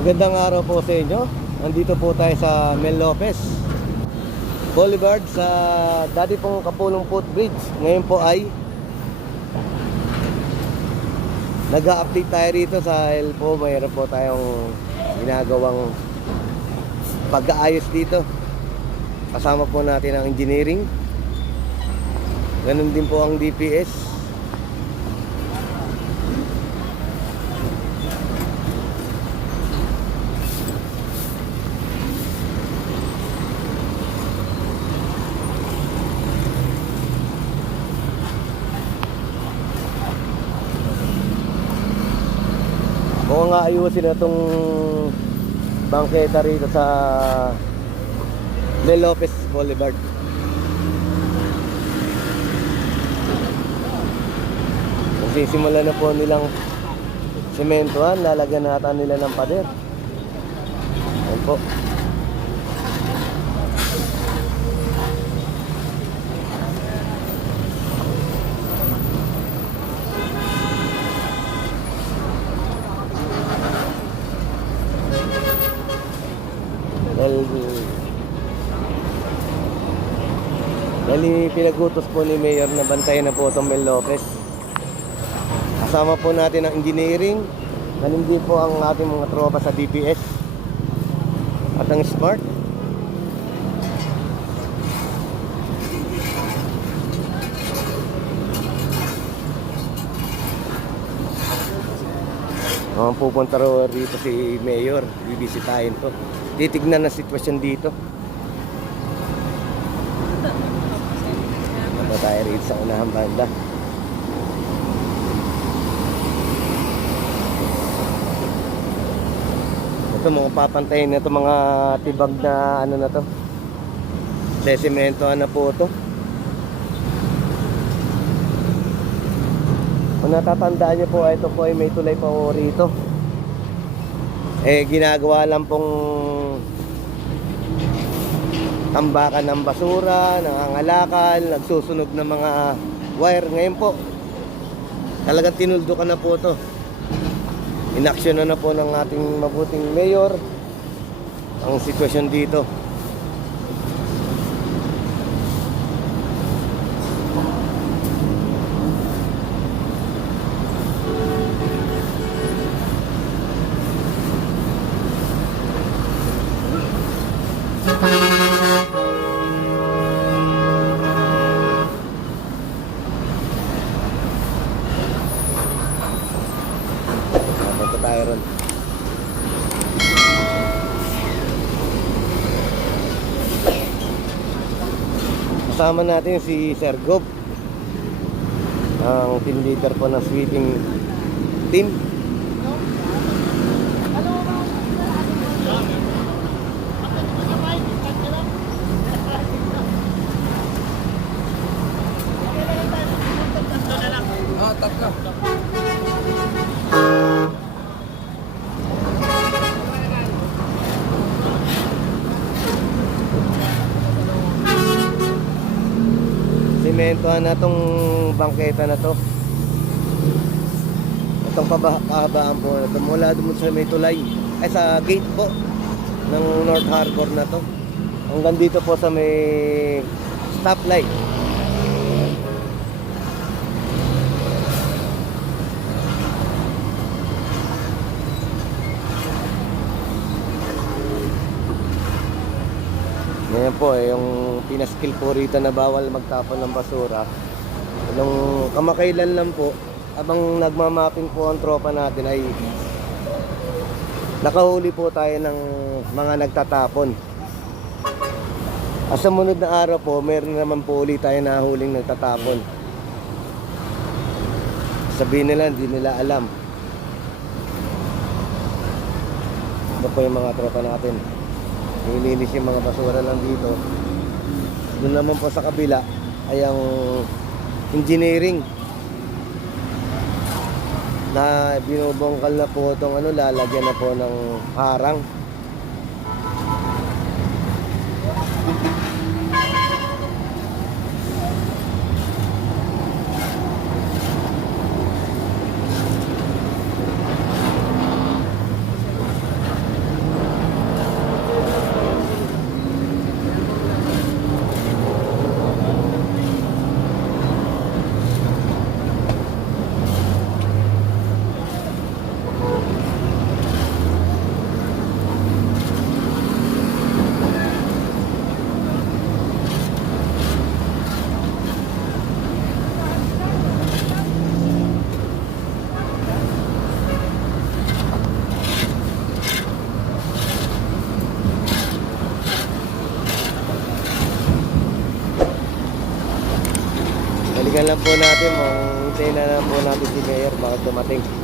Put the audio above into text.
Magandang araw po sa inyo. Nandito po tayo sa Mel Lopez Boulevard sa dati pong Kapulong Footbridge. Ngayon po ay nag-a-update tayo rito dahil po mayroon po tayong ginagawang pag-aayos dito. Kasama po natin ang engineering. Ganun din po ang DPS. Kung nga ayusin na itong bangketa rito sa Mel Lopez Boulevard. Sisimula na po nilang sementohan, lalagyan natin nila ng pader. Ayan po. Dahil pinagutos po ni Mayor na bantayan na po itong Mel Lopez. Kasama po natin ang engineering. Ganun din po ang ating mga tropa sa DPS at ang SMART. Pupunta raw rito si Mayor. Bibisitahin po. Titignan na sitwasyon dito. Punta tayo rito sa unahang banda. Ito mga papantayin na ito, mga tibag na ano na to. Sesimentohan na po ito. Kung natatandaan nyo po, ito po ay may tulay pa po rito. Ginagawa lang pong tambakan ng basura, nangangalakal, nagsusunog ng mga wire. Ngayon po, talagang tinuldukan na po ito. Inaksyon na po ng ating mabuting mayor ang sitwasyon dito. Tayo ron. Kasama natin si Sir Gob, ang team leader po ng sweeping team. Tatlo. Simentohan na itong bangketa na to. Itong kahabaan po na ito, mula doon sa may tulay ay sa gate po ng North Harbor na to hanggang dito po sa may stoplight. Ngayon po yung pinaskill po rito na bawal magtapon ng basura. Nung kamakailan lang po, habang nagmamapping po ang tropa natin ay nakahuli po tayo ng mga nagtatapon. At sa munod na araw po, meron naman po ulit tayo nahuling nagtatapon. Sabihin nila, hindi nila alam. Ito po yung mga tropa natin. Nilinis yung mga basura lang dito. Doon naman po sa kabila ay ang engineering na binubongkal na po itong lalagyan na po ng harang. lang po natin, hintayin na lang po natin si Mayor baka dumating.